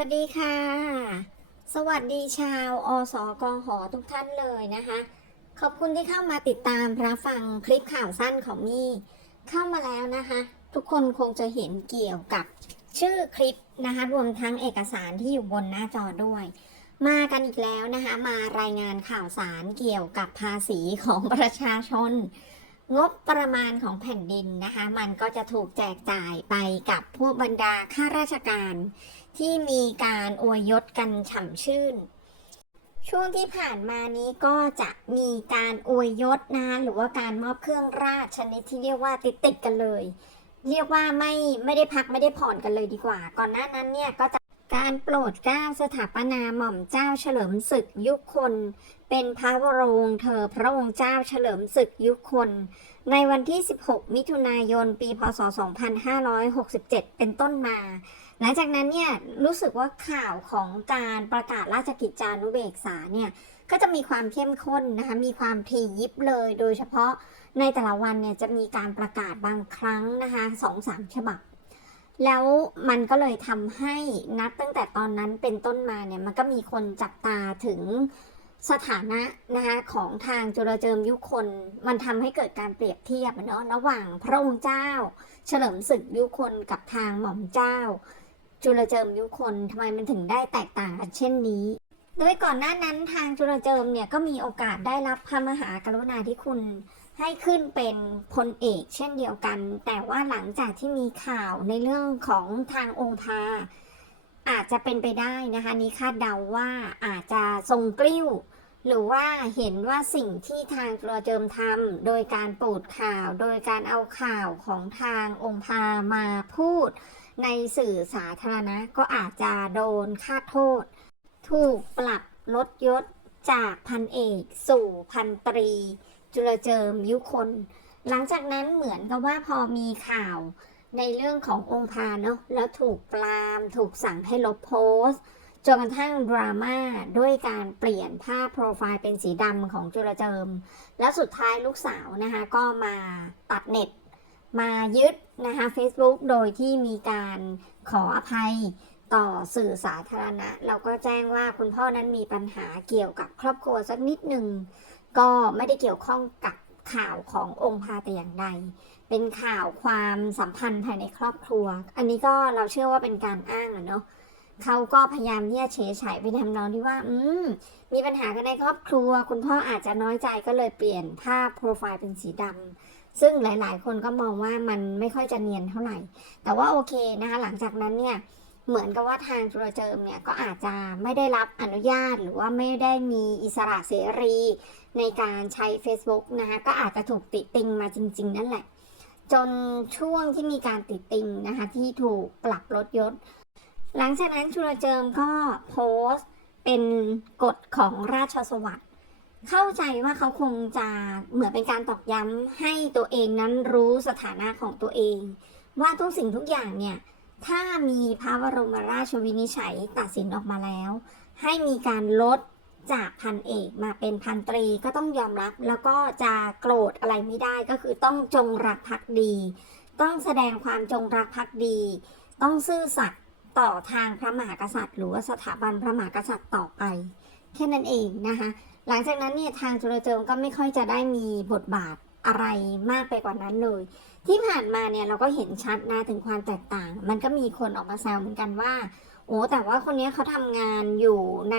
วัสดีค่ะ สวัสดีชาวอสกหอทุกท่านเลยนะคะ ขอบคุณที่เข้ามาติดตามรับฟังคลิปข่าวสั้นของมี่ เข้ามาแล้วนะคะ ทุกคนคงจะเห็นเกี่ยวกับชื่อคลิปนะคะ รวมทั้งเอกสารที่อยู่บนหน้าจอด้วย มากันอีกแล้วนะคะ มารายงานข่าวสารเกี่ยวกับภาษีของประชาชน งบประมาณของแผ่นดินนะคะ มันก็จะถูกแจกจ่ายไปกับพวกบรรดาข้าราชการ ที่มีการอวยยศกันฉ่ำชื่น ช่วงที่ผ่านมานี้ก็จะมีการอวยยศนะหรือว่าการมอบเครื่องราชชนิดที่เรียกว่าติดติดกันเลย เรียกว่าไม่ไม่ได้พักไม่ได้ผ่อนกันเลยดีกว่า ก่อนหน้านั้นเนี่ยก็จะการโปรดเกล้าสถาปนาหม่อมเจ้าเฉลิมศึกยุคคน เป็นพระวโรงศ์เธอพระองค์เจ้าเฉลิมศึกยุคคน ในวันที่ 16 มิถุนายน ปี พศ 2567 เป็นต้นมา หลังจากนั้นเนี่ยรู้สึกว่าข่าวของการประกาศราชกิจจานุเบกษาเนี่ยก็จะมีความเข้มข้นนะคะมีความถี่ยิบเลย โดยเฉพาะในแต่ละวันเนี่ยจะมีการประกาศบางครั้งนะคะสองสามฉบับ แล้วมันก็เลยทำให้นับตั้งแต่ตอนนั้นเป็นต้นมาเนี่ยมันก็มีคนจับตาถึงสถานะนะคะของทางจุลเจิมยุคคนมันทำให้เกิดการเปรียบเทียบเนาะระหว่างพระองค์เจ้า เฉลิมศึกยุคคนกับทางหม่อมเจ้า จุลเจิมยุคคนทำไมมันถึงได้แตกต่างกันเช่นนี้ โดยก่อนหน้านั้นทางจุลเจิมเนี่ยก็มีโอกาสได้รับพระมหากรุณาธิคุณให้ขึ้นเป็นพลเอกเช่นเดียวกัน แต่ว่าหลังจากที่มีข่าวในเรื่องของทางองค์พาอาจจะเป็นไปได้นะคะนี้คาดเดาว่าอาจจะทรงกลิ้ว หรือว่าเห็นว่าสิ่งที่ทางจุลเจิมทำโดยการปูดข่าว โดยการเอาข่าวของทางองค์พามาพูด ในสื่อสาธารณะก็อาจจะโดนค่าโทษ ถูกปรับลดยศจากพันเอกสู่พันตรี จุลเจิมยุคน หลังจากนั้นเหมือนกับว่าพอมีข่าวในเรื่องขององค์พาเนาะแล้วถูกปรามถูกสั่งให้ลบโพสต์จนกระทั่งดราม่าด้วยการเปลี่ยนภาพโปรไฟล์เป็นสีดำของจุลเจิม แล้วสุดท้ายลูกสาวนะคะก็มาตัดเน็ต มายึดนะคะ Facebook โดยที่มีการขออภัยต่อสื่อสาธารณะ เราก็แจ้งว่าคุณพ่อนั้นมีปัญหาเกี่ยวกับครอบครัวสักนิดหนึ่งก็ไม่ได้เกี่ยวข้องกับข่าวขององค์พาแต่อย่างใด เป็นข่าวความสัมพันธ์ภายในครอบครัว อันนี้ก็เราเชื่อว่าเป็นการอ้างอะเนาะเขาก็พยายามที่จะเฉยฉายไปทำนองที่ว่า อืม มีปัญหากันในครอบครัว คุณพ่ออาจจะน้อยใจก็เลยเปลี่ยนภาพโปรไฟล์เป็นสีดำ ซึ่งหลายๆ คนก็มองว่ามันไม่ค่อยจะเนียนเท่าไหร่ แต่ว่าโอเคนะคะหลังจากนั้นเนี่ยเหมือนกับว่าทางจุลเจิมเนี่ยก็อาจจะไม่ได้รับอนุญาตหรือว่าไม่ได้มีอิสระเสรี ในการใช้ Facebook นะคะก็อาจจะถูกติติงมาจริง ๆ นั่นแหละ จนช่วงที่มีการติติงนะคะที่ถูกปรับลดยศ หลังจากนั้นจุลเจิมก็โพสต์เป็นกฎของราชสวัสดิ์ เข้าใจว่าเขาคงจะเหมือนเป็นการตอกย้ำให้ตัวเองนั้นรู้สถานะของตัวเอง ว่าทุกสิ่งทุกอย่างเนี่ยถ้ามีพระบรมราชวินิจฉัยตัดสินออกมาแล้ว ให้มีการลดจากพันเอกมาเป็นพันตรีก็ต้องยอมรับ แล้วก็จะโกรธอะไรไม่ได้ก็คือต้องจงรักภักดี ต้องแสดงความจงรักภักดี ต้องซื่อสัตย์ต่อทางพระมหากษัตริย์ หรือว่าสถาบันพระมหากษัตริย์ต่อไป แค่นั้นเองนะคะ หลังจากนั้นเนี่ยทางจุลเจิมก็ไม่ค่อยจะได้มีบทบาทอะไรมากไปกว่านั้นเลย ที่ผ่านมาเนี่ยเราก็เห็นชัดนะถึงความแตกต่าง มันก็มีคนออกมาแซวเหมือนกันว่า โอ้แต่ว่าคนนี้เขาทำงานอยู่ใน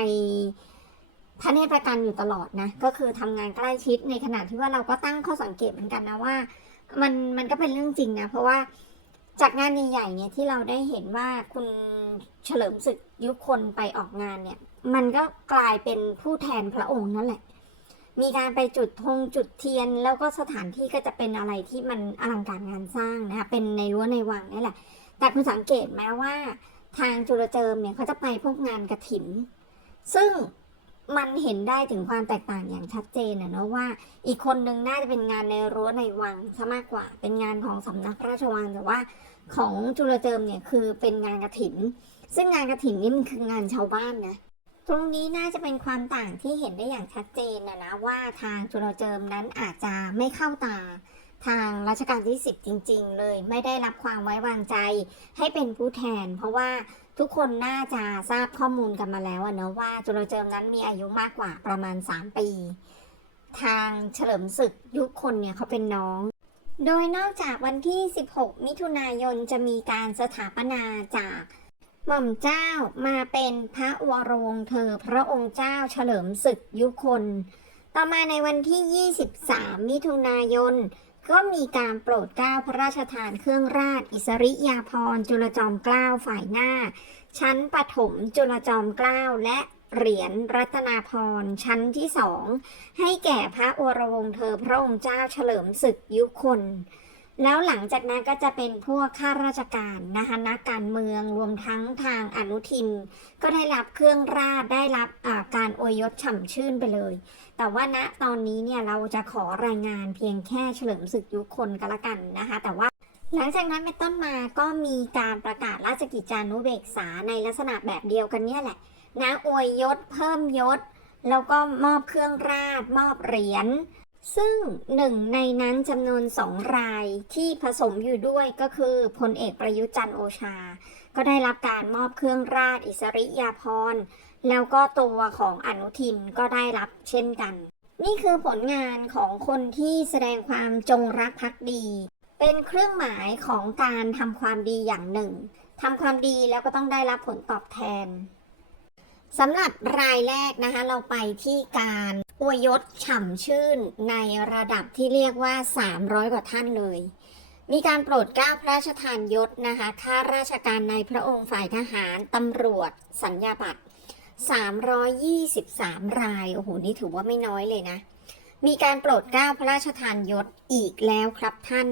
พระเนตรประกันอยู่ตลอดนะ ก็คือทำงานใกล้ชิดในขณะที่ว่าเราก็ตั้งข้อสังเกตเหมือนกันนะว่า มันมันก็เป็นเรื่องจริงนะ เพราะว่าจากงานใหญ่ๆเนี่ยที่เราได้เห็นว่าคุณเฉลิมศึกยุคคนไปออกงานเนี่ย มันก็กลายเป็นผู้แทนพระองค์นั่นแหละ มีการไปจุดธงจุดเทียน แล้วก็สถานที่ก็จะเป็นอะไรที่มันอลังการงานสร้างนะคะเป็นในรั้วในวังนี่แหละ แต่คุณสังเกตไหมว่าทางจุลเจิมเนี่ยเขาจะไปพวกงานกระถิน ซึ่งมันเห็นได้ถึงความแตกต่างอย่างชัดเจนนะเนอะว่าอีกคนนึงน่าจะเป็นงานในรั้วในวังซะมากกว่า เป็นงานของสำนักพระราชวังแต่ว่าของจุลเจิมเนี่ยคือเป็นงานกระถิน ซึ่งงานกระถินนี่มันคืองานชาวบ้านนะ ตรงนี้น่าจะเป็นความต่างที่เห็นได้อย่างชัดเจนนะนะว่าทางจุลเจิมนั้นอาจจะไม่เข้าตา ทางรัชกาลที่ 10 จริง ๆ เลยไม่ได้รับความไว้วางใจให้เป็นผู้แทน เพราะว่าทุกคนน่าจะทราบข้อมูลกันมาแล้วเนอะว่าจุลเจิมนั้นมีอายุมากกว่าประมาณ 3 ปี ทางเฉลิมศึกยุคคนเนี่ยเขาเป็นน้อง โดยนอกจากวันที่ 16 มิถุนายนจะมีการสถาปนาจาก หม่อมเจ้ามาเป็นพระวรวงเธอ พระองค์เจ้าเฉลิมศึกยุคน ต่อมาในวันที่ 23 มิถุนายน ก็มีการโปรดเกล้าพระราชทานเครื่องราชอิสริยาภรณ์จุลจอมเกล้าฝ่ายหน้า ชั้นปฐมจุลจอมเกล้าและเหรียญรัตนาพรณ์ชั้นที่สองให้แก่พระวรวงเธอพระองค์เจ้าเฉลิมศึกยุคน แล้วหลังจากนั้นก็จะเป็นพวกข้าราชการนะคะนักการเมืองรวมทั้งทางอนุทิน ก็ได้รับเครื่องราชได้รับการอวยยศฉ่ำชื่นไปเลย แต่ว่าณตอนนี้เนี่ยเราจะขอรายงานเพียงแค่เฉลิมศึกยุคคนก็แล้วกันนะคะ แต่ว่าหลังจากนั้นเป็นต้นมาก็มีการประกาศราชกิจจานุเบกษาในลักษณะแบบเดียวกันเนี่ยแหละนะอวยยศเพิ่มยศ แล้วก็มอบเครื่องราชมอบเหรียญ ซึ่งหนึ่งในนั้นจำนวนสองรายที่ผสมอยู่ด้วยก็คือพลเอกประยุจันโอชา ก็ได้รับการมอบเครื่องราชอิสริยาภรณ์ แล้วก็ตัวของอนุทินก็ได้รับเช่นกัน นี่คือผลงานของคนที่แสดงความจงรักภักดี เป็นเครื่องหมายของการทำความดีอย่างหนึ่งทำความดีแล้วก็ต้องได้รับผลตอบแทนสำหรับรายแรกนะคะเราไปที่การ อวยยศฉ่ำชื่นในระดับที่เรียกว่า 300 กว่าท่านเลย มีการโปรดเกล้าพระราชทานยศนะคะข้าราชการในพระองค์ฝ่ายทหารตำรวจ สัญญาบัตร 323 ราย โอ้โห นี่ถือว่าไม่น้อยเลยนะ มีการโปรดเกล้าพระราชทานยศอีกแล้วครับท่าน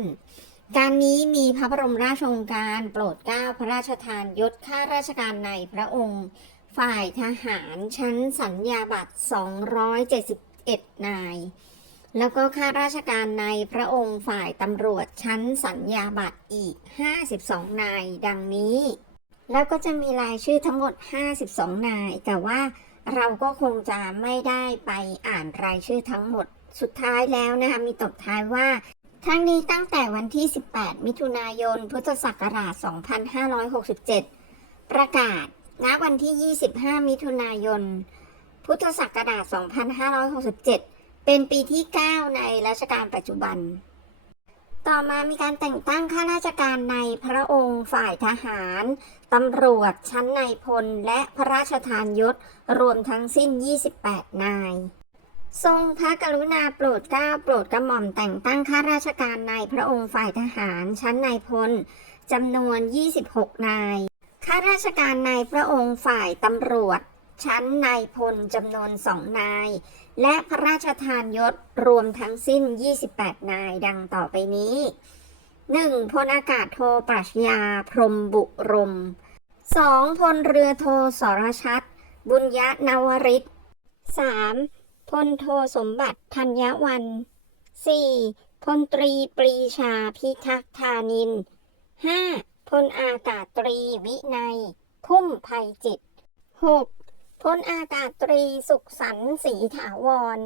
การนี้มีพระบรมราชโองการโปรดเกล้าพระราชทานยศข้าราชการในพระองค์ ฝ่ายทหารชั้นสัญญาบัตร 271 นาย แล้วก็ข้าราชการในพระองค์ฝ่ายตำรวจชั้นสัญญาบัตรอีก 52 นาย ดังนี้ แล้วก็จะมีรายชื่อทั้งหมด 52 นาย แต่ว่าเราก็คงจะไม่ได้ไปอ่านรายชื่อทั้งหมด สุดท้ายแล้วนะคะ มีตบท้ายว่าทั้งนี้ตั้งแต่วันที่ 18 มิถุนายน พุทธศักราช 2567 ประกาศ ณวันที่ 25 มิถุนายน พุทธศักราช 2567 เป็นปีที่ 9 ในรัชกาลปัจจุบัน ต่อมามีการแต่งตั้งข้าราชการในพระองค์ฝ่ายทหาร ตำรวจชั้นในพล และพระราชทานยศ รวมทั้งสิ้น 28 นาย ทรงพระกรุณาโปรดเกล้าโปรดกระหม่อมแต่งตั้งข้าราชการในพระองค์ฝ่ายทหารชั้นในพลจำนวน 26 นาย ข้าราชการในพระองค์ฝ่ายตำรวจ ชั้นในพลจำนวนสองนาย และพระราชทานยศรวมทั้งสิ้น 28 นายดังต่อไปนี้ 1. พลอากาศโทปรัชญาพรมบุรม 2. พลเรือโทสรชัด บุญยะนวริศ 3. พลโทสมบัติธัญวัน 4. พลตรีปรีชาพิทักษ์ธานิน 5. พลอากาศตรีวินัย พุ่มภัยจิต 6. พลอากาศตรีสุขสันต์ศรีถาวร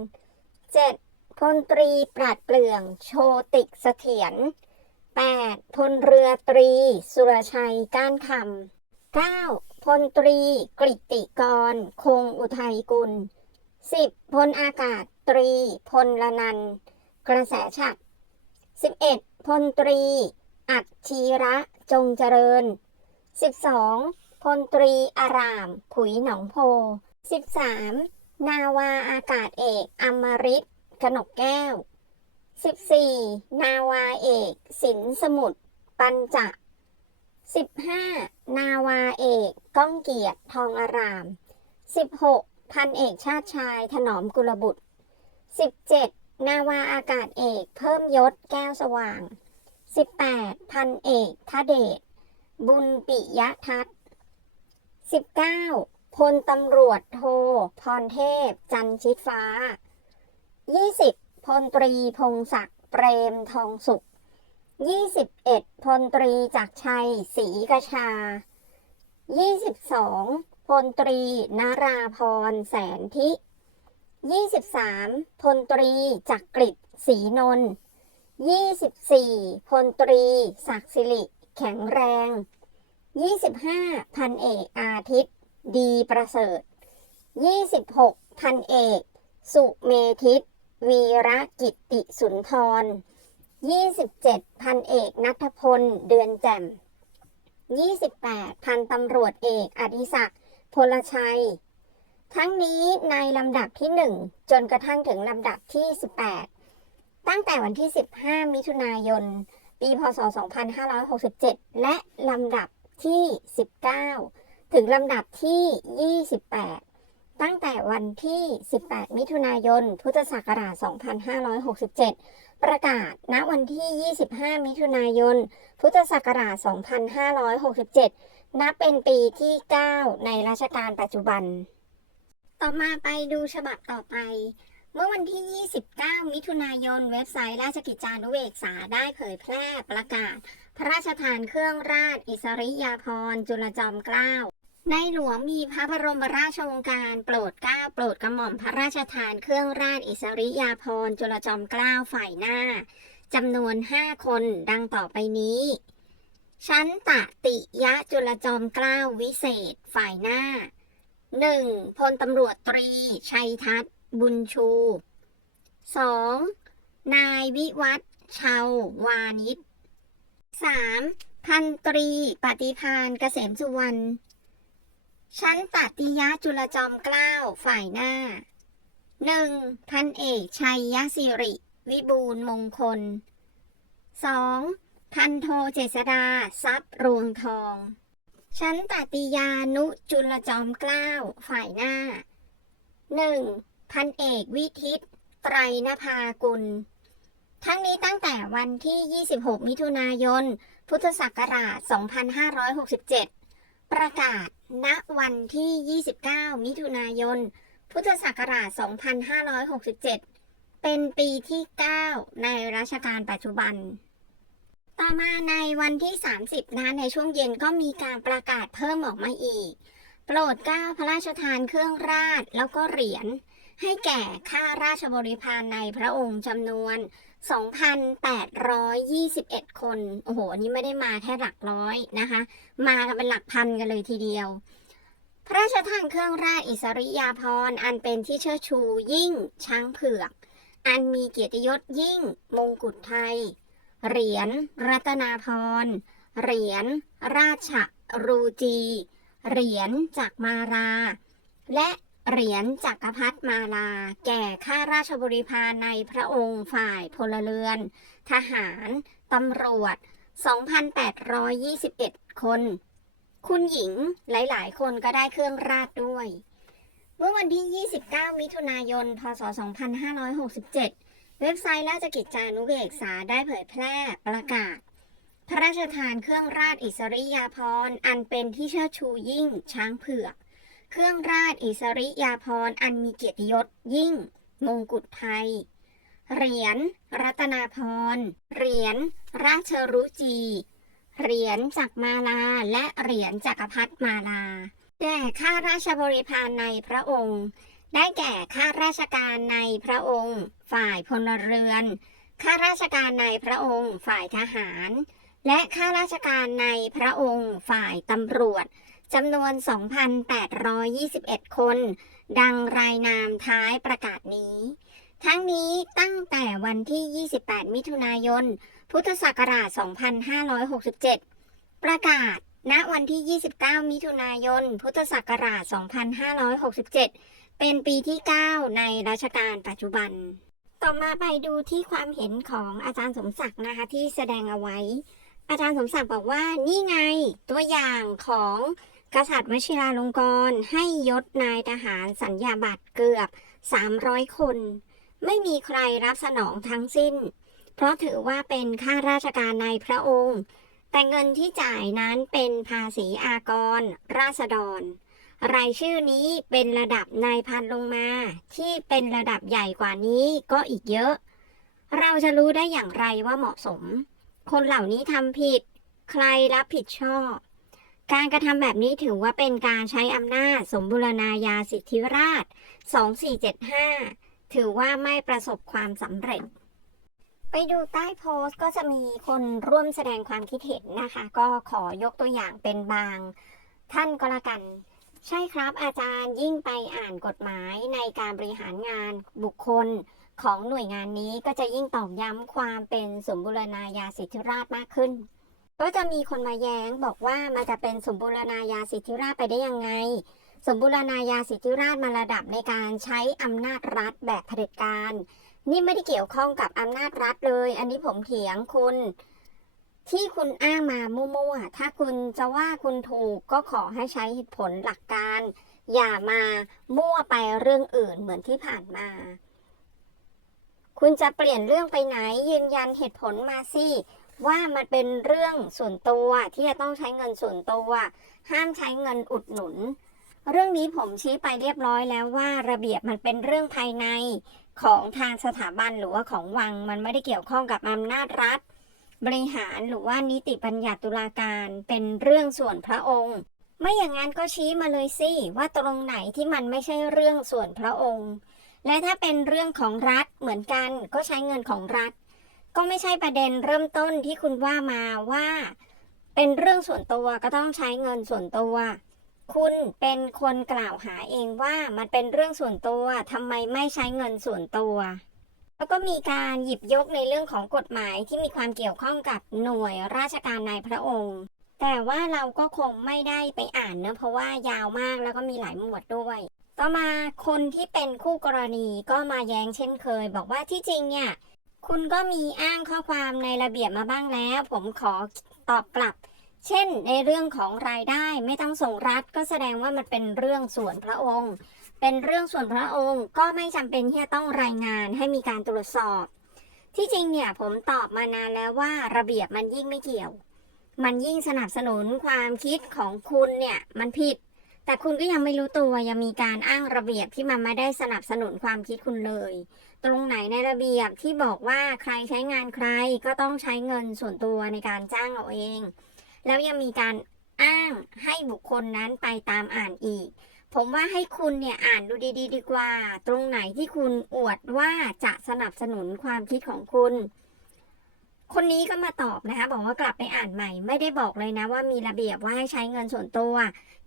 7. พลตรีปราดเปลือง โชติกเสถียร 8. พลเรือตรี สุรชัยก้านคำ 9. พลตรีกริติกร คงอุทัยกุล 10. พลอากาศตรี พลละนัน กระแสฉัด 11. พลตรี อัจชีระจงเจริญ 12. พลตรีอาราม ผุยหนองโพ 13. นาวาอากาศเอกอมริตกนกแก้ว 14. นาวาเอกสินสมุทรปัญจ 15. นาวาเอกก้องเกียรติทองอาราม 16. พันเอกชาติชายถนอมกุลบุตร 17. นาวาอากาศเอกเพิ่มยศแก้วสว่าง 18. พันเอกทเดช บุญปิยทัศน์ 19. พลตำรวจโท พรเทพ จันชิดฟ้า 20. พลตรีพงศักดิ์เปรมทองสุข 21. พลตรีจักรชัยศรีกชา 22. พลตรีนาราพรแสนทิ 23. พลตรีจักริดศรีนนท์ 24. พลตรี ศักดิ์สิริ แข็งแรง 25พันเอกอาทิตย์ ดีประเสริฐ 26พันเอก สุเมธิต วีระกิตติสุนทร 27พันเอกนัทพล เดือนแจ่ม 28พันตำรวจเอกอดิศักดิ์พลชัย ทั้งนี้ในลำดับที่ 1 จนกระทั่งถึงลำดับที่ 18 ตั้งแต่วันที่ 15 มิถุนายน ปี พศ 2567 และลำดับที่ 19 ถึงลำดับที่ 28 ตั้งแต่วันที่ 18 มิถุนายน พุทธศักราช 2567 ประกาศ ณ วันที่ 25 มิถุนายน พุทธศักราช 2567 นับเป็นปีที่ 9 ในรัชกาลปัจจุบัน ต่อมาไปดูฉบับต่อไป เมื่อวันที่ 29 มิถุนายน เว็บไซต์ราชกิจจานุเบกษาได้เผยแพร่ประกาศ พระราชทานเครื่องราชอิสริยาภรณ์จุลจอมเกล้าในหลวงมีพระบรมราชโองการโปรดเกล้าโปรดกระหม่อมพระราชทานเครื่องราชอิสริยาภรณ์จุลจอมเกล้าฝ่ายหน้าจำนวน5คนดังต่อไปนี้ ชั้นตติยะจุลจอมเกล้าวิเศษฝ่ายหน้า 1. พลตำรวจตรี ชัยทัศน์ บุญชู 2. นายวิวัฒน์ชาววานิช 3. พันตรีปฏิพานเกษมสุวรรณ ชั้นตติยะจุลจอมเกล้าฝ่ายหน้า 1. พันเอกชัยยศิริ วิบูลมงคล 2. พันโทเจษดาทรัพย์รวงทอง ชั้นตติยานุจุลจอมเกล้าฝ่ายหน้า 1. พันเอกวิทิต ไตรนภากุล ทั้งนี้ตั้งแต่วันที่ 26 มิถุนายน พุทธศักราช 2567 ประกาศ ณ วันที่ 29 มิถุนายน พุทธศักราช 2567 เป็นปีที่ 9 ในรัชกาลปัจจุบันต่อมาในวันที่ 30 นะในช่วงเย็นก็มีการประกาศเพิ่มออกมาอีก โปรดเกล้าพระราชทานเครื่องราชแล้วก็เหรียญ ให้แก่ข้าราชบริพารในพระองค์จำนวน 2,821 คน โอ้โห อันนี้ไม่ได้มาแค่หลักร้อยนะคะ มากันเป็นหลักพันกันเลยทีเดียว พระราชทานเครื่องราชอิสริยาภรณ์อันเป็นที่เชิดชูยิ่งช้างเผือก อันมีเกียรติยศยิ่งมงกุฎไทย เหรียญรัตนาพรณ์เหรียญราชรูจี เหรียญจากมารา และ เหรียญจักรพรรดิมาลา แก่ข้าราชบริพารในพระองค์ฝ่ายพลเรือน ทหารตำรวจ 2,821 คน คุณหญิงหลาย ๆ คนก็ได้เครื่องราชด้วย เมื่อวันที่ 29 มิถุนายน พศ 2567 เว็บไซต์ราชกิจจานุเบกษาได้เผยแพร่ประกาศ พระราชทานเครื่องราชอิสริยาภรณ์อันเป็นที่เชิดชูยิ่งช้างเผือก เครื่องราชอิสริยาภรณ์อันมีเกียรติยศยิ่ง มงกุฎไทย เหรียญรัตนาพรณ์เหรียญราชรุจี เหรียญจักรมาลาและเหรียญจักรพรรดิมาลาแก่ข้าราชบริพารในพระองค์ ได้แก่ข้าราชการในพระองค์ ฝ่ายพลเรือนข้าราชการในพระองค์ฝ่ายทหาร และข้าราชการในพระองค์ฝ่ายตำรวจ จำนวน 2,821 คน ดังรายนามท้ายประกาศนี้ ทั้งนี้ตั้งแต่วันที่ 28 มิถุนายน พุทธศักราช 2567 ประกาศ ณ วันที่ 29 มิถุนายน พุทธศักราช 2567 เป็นปีที่ 9 ในรัชกาลปัจจุบัน ต่อมาไปดูที่ความเห็นของอาจารย์สมศักดิ์นะคะที่แสดงเอาไว้อาจารย์สมศักดิ์บอกว่านี่ไงตัวอย่างของ กษัตริย์วชิราลงกรณ์ให้ยศนายทหารสัญญาบัตรเกือบ 300 คน ไม่มีใครรับสนองทั้งสิ้น เพราะถือว่าเป็นข้าราชการในพระองค์ แต่เงินที่จ่ายนั้นเป็นภาษีอากร ราษฎร รายชื่อนี้เป็นระดับนายพันลงมา ที่เป็นระดับใหญ่กว่านี้ก็อีกเยอะ เราจะรู้ได้อย่างไรว่าเหมาะสม คนเหล่านี้ทำผิด ใครรับผิดชอบ การกระทำแบบนี้ถือว่าเป็นการใช้อำนาจสมบูรณาญาสิทธิราช 2475 ถือว่าไม่ประสบความสำเร็จ ไปดูใต้โพสต์ก็จะมีคนร่วมแสดงความคิดเห็นนะคะ ก็ขอยกตัวอย่างเป็นบางท่านก็แล้วกัน ใช่ครับอาจารย์ยิ่งไปอ่านกฎหมายในการบริหารงานบุคคลของหน่วยงานนี้ก็จะยิ่งตอกย้ำความเป็นสมบูรณาญาสิทธิราชมากขึ้น ก็จะมีคนมาแย้งบอกว่ามันจะเป็นสมบูรณาญาสิทธิราชไปได้ยังไง สมบูรณาญาสิทธิราชมาระดับในการใช้อำนาจรัฐแบบเผด็จการ นี่ไม่ได้เกี่ยวข้องกับอำนาจรัฐเลย อันนี้ผมเถียงคุณ ที่คุณอ้างมามั่วๆถ้าคุณจะว่าคุณถูกก็ขอให้ใช้เหตุผลหลักการ อย่ามามั่วไปเรื่องอื่นเหมือนที่ผ่านมา คุณจะเปลี่ยนเรื่องไปไหนยืนยันเหตุผลมาสิ ว่ามันเป็นเรื่องส่วนตัวที่จะต้องใช้เงินส่วนตัวห้ามใช้เงินอุดหนุน เรื่องนี้ผมชี้ไปเรียบร้อยแล้วว่าระเบียบมันเป็นเรื่องภายในของทางสถาบันหรือว่าของวังมันไม่ได้เกี่ยวข้องกับอำนาจรัฐ บริหารหรือว่านิติบัญญัติตุลาการเป็นเรื่องส่วนพระองค์ ไม่อย่างนั้นก็ชี้มาเลยสิว่าตรงไหนที่มันไม่ใช่เรื่องส่วนพระองค์ และถ้าเป็นเรื่องของรัฐเหมือนกันก็ใช้เงินของรัฐ ก็ไม่ใช่ประเด็นเริ่มต้นที่คุณว่ามาว่า เป็นเรื่องส่วนตัวก็ต้องใช้เงินส่วนตัว คุณเป็นคนกล่าวหาเองว่ามันเป็นเรื่องส่วนตัวทำไมไม่ใช้เงินส่วนตัว แล้วก็มีการหยิบยกในเรื่องของกฎหมายที่มีความเกี่ยวข้องกับหน่วยราชการในพระองค์ แต่ว่าเราก็คงไม่ได้ไปอ่านเนอะเพราะว่ายาวมากแล้วก็มีหลายหมวดด้วยต่อมาคนที่เป็นคู่กรณีก็มาแย้งเช่นเคย บอกว่าที่จริงเนี่ย คุณก็มีอ้างข้อความในระเบียบมาบ้างแล้ว ผมขอตอบกลับ เช่น ในเรื่องของรายได้ไม่ต้องส่งรัฐก็แสดงว่ามันเป็นเรื่องส่วนพระองค์ เป็นเรื่องส่วนพระองค์ก็ไม่จำเป็นที่จะต้องรายงานให้มีการตรวจสอบ ที่จริงเนี่ยผมตอบมานานแล้วว่าระเบียบมันยิ่งไม่เกี่ยว มันยิ่งสนับสนุนความคิดของคุณเนี่ยมันผิด แต่คุณก็ยังไม่รู้ตัวยังมีการอ้างระเบียบที่มันไม่ได้สนับสนุนความคิดคุณเลย ตรงไหนในระเบียบที่บอกว่าใครใช้งานใครก็ต้องใช้เงินส่วนตัวในการจ้างเอาเอง แล้วยังมีการอ้างให้บุคคลนั้นไปตามอ่านอีก ผมว่าให้คุณเนี่ยอ่านดูดีๆดีกว่า ตรงไหนที่คุณอวดว่าจะสนับสนุนความคิดของคุณ คนนี้ก็มาตอบนะคะ บอกว่ากลับไปอ่านใหม่ ไม่ได้บอกเลยนะว่ามีระเบียบว่าให้ใช้เงินส่วนตัว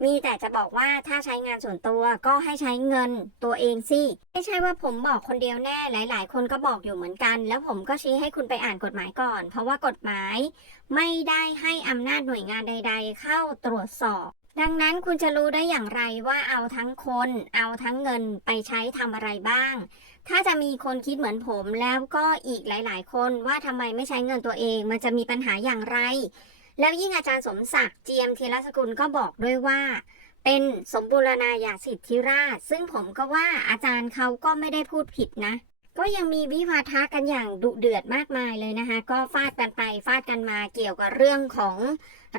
มีแต่จะบอกว่าถ้าใช้งานส่วนตัวก็ให้ใช้เงินตัวเองสิไม่ใช่ว่าผมบอกคนเดียวแน่หลาย ๆ คนก็บอกอยู่เหมือนกัน แล้วผมก็ชี้ให้คุณไปอ่านกฎหมายก่อน เพราะว่ากฎหมายไม่ได้ให้อำนาจหน่วยงานใด ๆ เข้าตรวจสอบดังนั้นคุณจะรู้ได้อย่างไรว่าเอาทั้งคน เอาทั้งเงินไปใช้ทำอะไรบ้าง ถ้าจะมีคนคิดเหมือนผมแล้วก็อีกหลาย ๆ คนว่าทำไมไม่ใช้เงินตัวเอง มันจะมีปัญหาอย่างไร แล้วยิ่งอาจารย์สมศักดิ์เจียมธีรสกุลก็บอกด้วยว่า เป็นสมบูรณาญาสิทธิราช ซึ่งผมก็ว่าอาจารย์เขาก็ไม่ได้พูดผิดนะ ก็ยังมีวิวาทะกันอย่างดุเดือดมากมายเลยนะคะ ก็ฟาดกันไปฟาดกันมาเกี่ยวกับเรื่องของ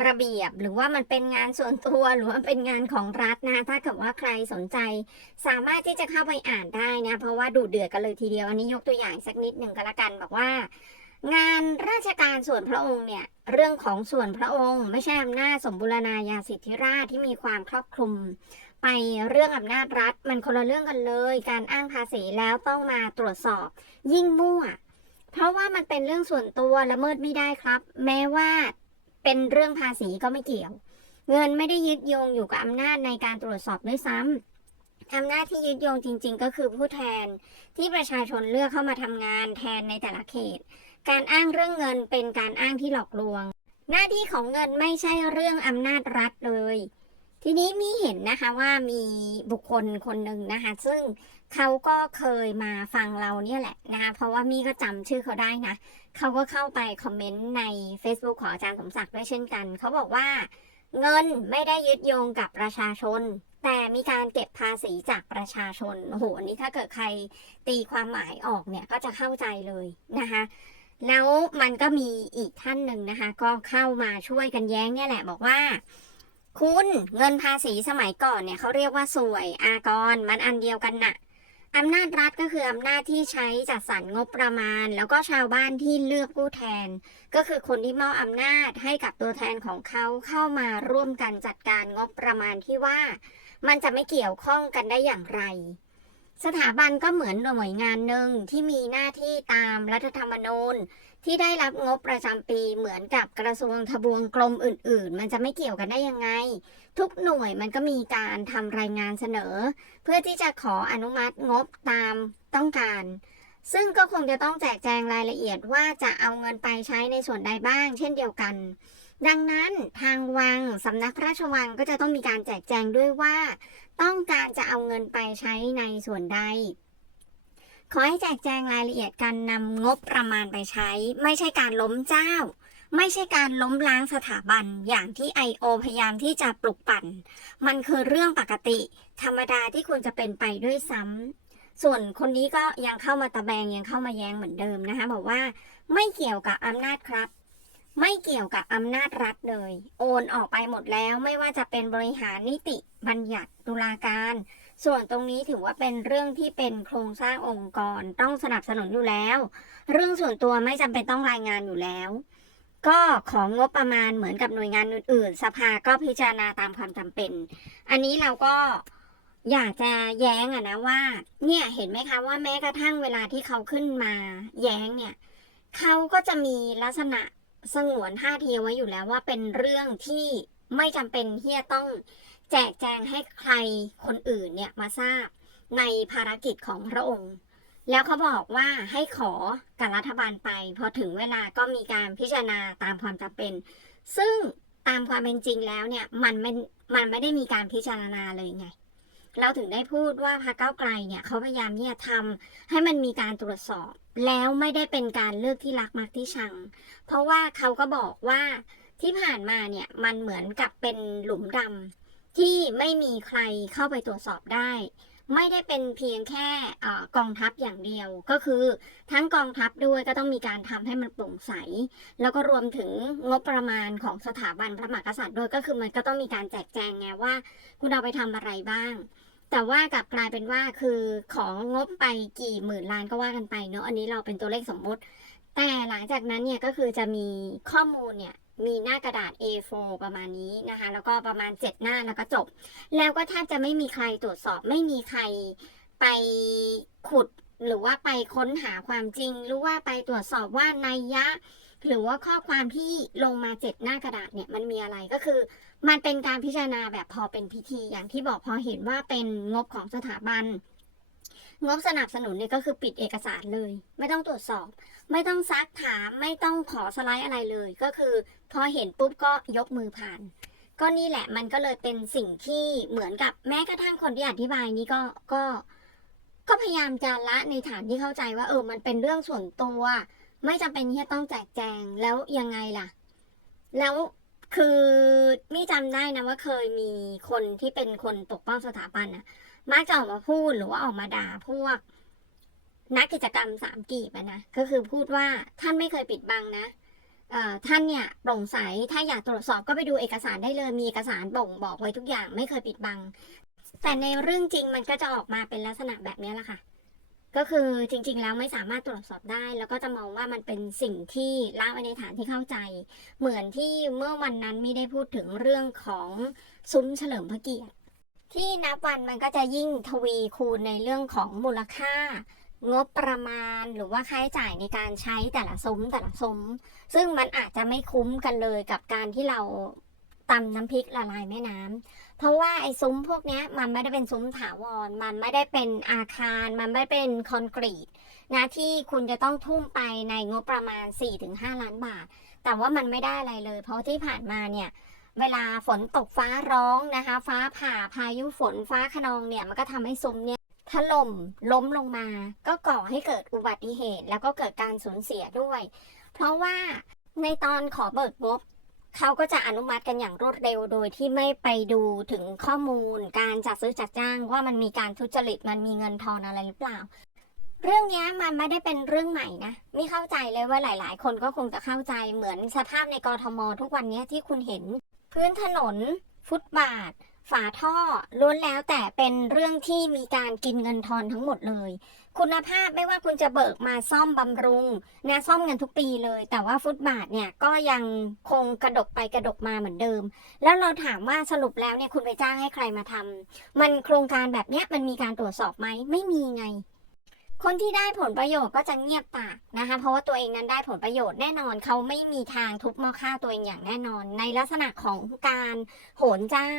ระเบียบ หรือว่ามันเป็นงานส่วนตัวหรือว่าเป็นงานของรัฐนะถ้าเกิดว่าใครสนใจ สามารถที่จะเข้าไปอ่านได้นะเพราะว่าดุเดือดกันเลยทีเดียวอันนี้ยกตัวอย่างสักนิดหนึ่งก็แล้วกันบอกว่า งานราชการส่วนพระองค์เนี่ยเรื่องของส่วนพระองค์ ไม่ใช่อำนาจสมบูรณาญาสิทธิราชที่มีความครอบคลุมไปเรื่องอำนาจรัฐมันคนละเรื่องกันเลย การอ้างภาษีแล้วต้องมาตรวจสอบ ยิ่งมั่ว เพราะว่ามันเป็นเรื่องส่วนตัวละเมิดไม่ได้ครับ แม้ว่า เป็นเรื่องภาษีก็ไม่เกี่ยว เงินไม่ได้ยึดโยงอยู่กับอำนาจในการตรวจสอบด้วยซ้ำอำนาจที่ยึดโยงจริง ๆ ก็คือผู้แทนที่ประชาชนเลือกเข้ามาทำงานแทนในแต่ละเขต การอ้างเรื่องเงินเป็นการอ้างที่หลอกลวง หน้าที่ของเงินไม่ใช่เรื่องอำนาจรัฐเลยทีนี้มีเห็นนะคะว่ามีบุคคลคนหนึ่งนะคะ ซึ่ง เขาก็เคยมาฟังเราเนี่ยแหละนะคะเพราะว่ามี่ก็จำชื่อเขาได้นะเขาก็เข้าไปคอมเมนต์ใน Facebook ของอาจารย์สมศักดิ์ด้วยเช่นกัน เขาบอกว่า เงินไม่ได้ยึดโยงกับประชาชน แต่มีการเก็บภาษีจากประชาชนโหนี้ถ้าเกิดใครตีความหมายออกเนี่ยก็จะเข้าใจเลยนะคะแล้วมันก็มีอีกท่านหนึ่งนะคะ ก็เข้ามาช่วยกันแย้งเนี่ยแหละบอกว่าคุณเงินภาษีสมัยก่อนเนี่ยเขาเรียกว่าสวยอากร มันอันเดียวกันน่ะ อำนาจรัฐก็คืออำนาจที่ใช้จัดสรรงบประมาณ แล้วก็ชาวบ้านที่เลือกผู้แทน ก็คือคนที่มอบอำนาจให้กับตัวแทนของเขาเข้ามาร่วมกันจัดการงบประมาณที่ว่า มันจะไม่เกี่ยวข้องกันได้อย่างไร สถาบันก็เหมือนหน่วยงานหนึ่งที่มีหน้าที่ตามรัฐธรรมนูญ ที่ได้รับงบประจำปีเหมือนกับกระทรวงทบวงกรมอื่น ๆ มันจะไม่เกี่ยวกันได้ยังไง ทุกหน่วยมันก็มีการทำรายงานเสนอ เพื่อที่จะขออนุมัติงบตามต้องการ ซึ่งก็คงจะต้องแจกแจงรายละเอียดว่าจะเอาเงินไปใช้ในส่วนใดบ้าง เช่นเดียวกัน ดังนั้นทางวังสำนักพระราชวังก็จะต้องมีการแจกแจงด้วยว่า ต้องการจะเอาเงินไปใช้ในส่วนใด ขอให้แจกแจงรายละเอียดการนำงบประมาณไปใช้ ไม่ใช่การล้มเจ้า ไม่ใช่การล้มล้างสถาบันอย่างที่ I.O. พยายามที่จะปลุกปั่น มันคือเรื่องปกติ ธรรมดาที่ควรจะเป็นไปด้วยซ้ำส่วนคนนี้ก็ยังเข้ามาตะแบงยังเข้ามาแย้งเหมือนเดิมนะคะบอกว่าไม่เกี่ยวกับอำนาจครับไม่เกี่ยวกับอำนาจรัฐเลย โอนออกไปหมดแล้วไม่ว่าจะเป็นบริหารนิติบัญญัติตุลาการ ส่วนตรงนี้ถือว่าเป็นเรื่องที่เป็นโครงสร้างองค์กรต้องสนับสนุนอยู่แล้ว เรื่องส่วนตัวไม่จำเป็นต้องรายงานอยู่แล้ว ก็ของงบประมาณเหมือนกับหน่วยงานอื่นๆ สภาก็พิจารณาตามความจำเป็น อันนี้เราก็อยากจะแย้งอะนะว่า เนี่ยเห็นไหมคะว่าแม้กระทั่งเวลาที่เขาขึ้นมาแย้งเนี่ยเขาก็จะมีลักษณะสงวนท่าทีไว้อยู่แล้วว่าเป็นเรื่องที่ไม่จำเป็นที่จะต้อง แจกแจงให้ใครคนอื่นเนี่ยมาทราบในภารกิจของพระองค์ แล้วเขาบอกว่าให้ขอกับรัฐบาลไป พอถึงเวลาก็มีการพิจารณาตามความจำเป็น ซึ่งตามความเป็นจริงแล้วเนี่ยมันไม่มันไม่ได้มีการพิจารณาเลยไง เราถึงได้พูดว่าพรรคก้าไกลเนี่ยเขาพยายามเนี่ยทำให้มันมีการตรวจสอบ แล้วไม่ได้เป็นการเลือกที่รักมักที่ชัง เพราะว่าเขาก็บอกว่าที่ผ่านมาเนี่ยมันเหมือนกับเป็นหลุมดำ ที่ไม่มีใครเข้าไปตรวจสอบได้ ไม่ได้เป็นเพียงแค่กองทัพอย่างเดียว ก็คือทั้งกองทัพด้วยก็ต้องมีการทำให้มันโปร่งใส แล้วก็รวมถึงงบประมาณของสถาบันพระมหากษัตริย์ด้วยก็คือมันก็ต้องมีการแจกแจงไงว่า คุณเอาไปทำอะไรบ้าง แต่ว่ากลับกลายเป็นว่าคือของงบไปกี่หมื่นล้านก็ว่ากันไปเนอะอันนี้เราเป็นตัวเลขสมมุติ แต่หลังจากนั้นเนี่ยก็คือจะมีข้อมูลเนี่ย มีหน้ากระดาษ A4 ประมาณนี้นะคะ แล้วก็ประมาณ 7 หน้าแล้วก็จบ แล้วก็แทบจะไม่มีใครตรวจสอบไม่มีใครไปขุดหรือว่าไปค้นหาความจริง หรือว่าไปตรวจสอบว่านัยยะ หรือว่าข้อความที่ลงมาเจ็ดหน้ากระดาษเนี่ยมันมีอะไรก็คือ มันเป็นการพิจารณาแบบพอเป็นพิธีอย่างที่บอกพอเห็นว่าเป็นงบของสถาบัน งบสนับสนุนเนี่ยก็คือปิดเอกสารเลย ไม่ต้องตรวจสอบ ไม่ต้องซักถามไม่ต้องขอสไลด์อะไรเลย ก็คือพอเห็นปุ๊บก็ยกมือผ่าน ก็นี่แหละมันก็เลยเป็นสิ่งที่เหมือนกับแม้กระทั่งคนที่อธิบายนี้ก็ก็ก็พยายามจะละในฐานที่เข้าใจว่าเออมันเป็นเรื่องส่วนตัว ไม่จำเป็นที่จะต้องแจกแจงแล้วยังไงล่ะ แล้วคือไม่จำได้นะว่าเคยมีคนที่เป็นคนปกป้องสถาบันนะ มักจะออกมาพูดหรือว่าออกมาด่าพวก นักกิจกรรมสามกีบนะก็คือพูดว่าท่านไม่เคยปิดบังนะท่านเนี่ยโปร่งใสถ้าอยากตรวจสอบก็ไปดูเอกสารได้เลยมีเอกสารบ่งบอกไว้ทุกอย่างไม่เคยปิดบัง แต่ในเรื่องจริงมันก็จะออกมาเป็นลักษณะแบบนี้แหละค่ะ ก็คือจริง ๆ แล้วไม่สามารถตรวจสอบได้ แล้วก็จะมองว่ามันเป็นสิ่งที่ละไว้ในฐานที่เข้าใจ เหมือนที่เมื่อวันนั้นมีได้พูดถึงเรื่องของซุ้มเฉลิมพระเกียรติ ที่นับวันมันก็จะยิ่งทวีคูณในเรื่องของมูลค่างบประมาณหรือว่าค่าใช้จ่ายในการใช้แต่ละซุ้มแต่ละซุ้ม ซึ่งมันอาจจะไม่คุ้มกันเลยกับการที่เราตำน้ำพริกละลายแม่น้ำเพราะว่าไอ้ซุ้มพวกนี้มันไม่ได้เป็นซุ้มถาวร มันไม่ได้เป็นอาคาร มันไม่เป็นคอนกรีตนะที่คุณจะต้องทุ่มไปในงบประมาณ 4-5 ล้านบาท แต่ว่ามันไม่ได้อะไรเลย เพราะที่ผ่านมาเนี่ย เวลาฝนตกฟ้าร้องนะคะ ฟ้าผ่าพายุฝนฟ้าขนองเนี่ยมันก็ทำให้ซุ้มเนี่ยถล่มล้มลงมา ก็ก่อให้เกิดอุบัติเหตุ แล้วก็เกิดการสูญเสียด้วย เพราะว่าในตอนขอเบิกงบเขาก็จะอนุมัติกันอย่างรวดเร็วโดยที่ไม่ไปดูถึงข้อมูล การจัดซื้อจัดจ้างว่ามันมีการทุจริตมันมีเงินทอนอะไรหรือเปล่า เรื่องนี้มันไม่ได้เป็นเรื่องใหม่นะไม่เข้าใจเลยว่าหลาย ๆ คนก็คงจะเข้าใจเหมือนสภาพในกรทมทุกวันนี้ที่คุณเห็น พื้นถนน ฟุตบาท ฝาท่อล้วนแล้วแต่เป็นเรื่องที่มีการกินเงินทอนทั้งหมดเลย คุณภาพไม่ว่าคุณจะเบิกมาซ่อมบำรุงนะซ่อมกันทุกปีเลย แต่ว่าฟุตบาทเนี่ยก็ยังคงกระดกไปกระดกมาเหมือนเดิม แล้วเราถามว่าสรุปแล้วเนี่ยคุณไปจ้างให้ใครมาทำมันโครงการแบบเนี้ยมันมีการตรวจสอบไหมไม่มีไง คนที่ได้ผลประโยชน์ก็จะเงียบปากนะคะ เพราะว่าตัวเองนั้นได้ผลประโยชน์แน่นอนเขาไม่มีทางทุบมอข้าตัวเองอย่างแน่นอน ในลักษณะของการโหนเจ้า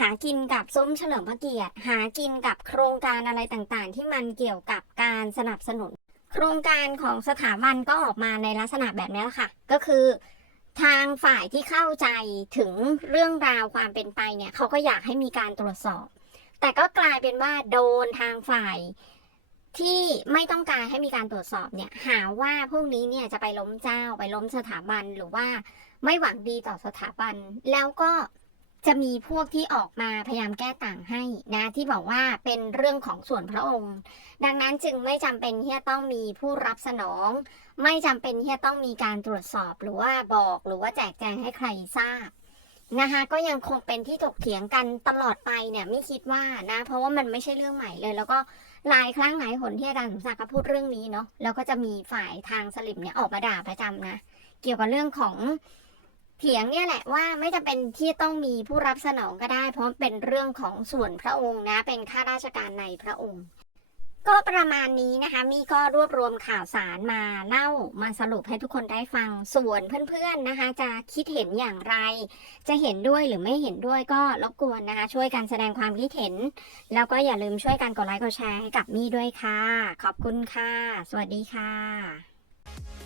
หากินกับซุ้มเฉลิมพระเกียรติ หากินกับโครงการอะไรต่างๆ ที่มันเกี่ยวกับการสนับสนุน โครงการของสถาบันก็ออกมาในลักษณะแบบนี้แหละค่ะ ก็คือทางฝ่ายที่เข้าใจถึงเรื่องราวความเป็นไปเนี่ยเขาก็อยากให้มีการตรวจสอบ แต่ก็กลายเป็นว่าโดนทางฝ่าย ที่ไม่ต้องการให้มีการตรวจสอบเนี่ยหาว่าพวกนี้เนี่ยจะไปล้มเจ้าไปล้มสถาบันหรือว่าไม่หวังดีต่อสถาบัน แล้วก็จะมีพวกที่ออกมาพยายามแก้ต่างให้นะที่บอกว่าเป็นเรื่องของส่วนพระองค์ ดังนั้นจึงไม่จำเป็นที่จะต้องมีผู้รับสนอง ไม่จำเป็นที่จะต้องมีการตรวจสอบหรือว่าบอกหรือว่าแจกแจงให้ใครทราบ นะคะก็ยังคงเป็นที่ถกเถียงกันตลอดไปเนี่ยไม่คิดว่านะ เพราะว่ามันไม่ใช่เรื่องใหม่เลย แล้วก็หลายครั้งหลายหนที่อาจารย์สมศักดิ์ก็พูดเรื่องนี้เนาะแล้วก็จะมีฝ่ายทางสลิมเนี่ยออกมาด่าประจำนะ เกี่ยวกับเรื่องของเถียงเนี่ยแหละว่าไม่จำเป็นที่ต้องมีผู้รับสนองก็ได้ เพราะเป็นเรื่องของส่วนพระองค์นะ เป็นข้าราชการในพระองค์ ก็ประมาณนี้นะคะ มีก็รวบรวมข่าวสารมาเล่ามาสรุปให้ทุกคนได้ฟังส่วนเพื่อนๆนะคะ จะคิดเห็นอย่างไร จะเห็นด้วยหรือไม่เห็นด้วยก็รบกวนนะคะ ช่วยกันแสดงความคิดเห็น แล้วก็อย่าลืมช่วยกันกดไลค์กดแชร์ให้กับมี่ด้วยค่ะ ขอบคุณค่ะ สวัสดีค่ะ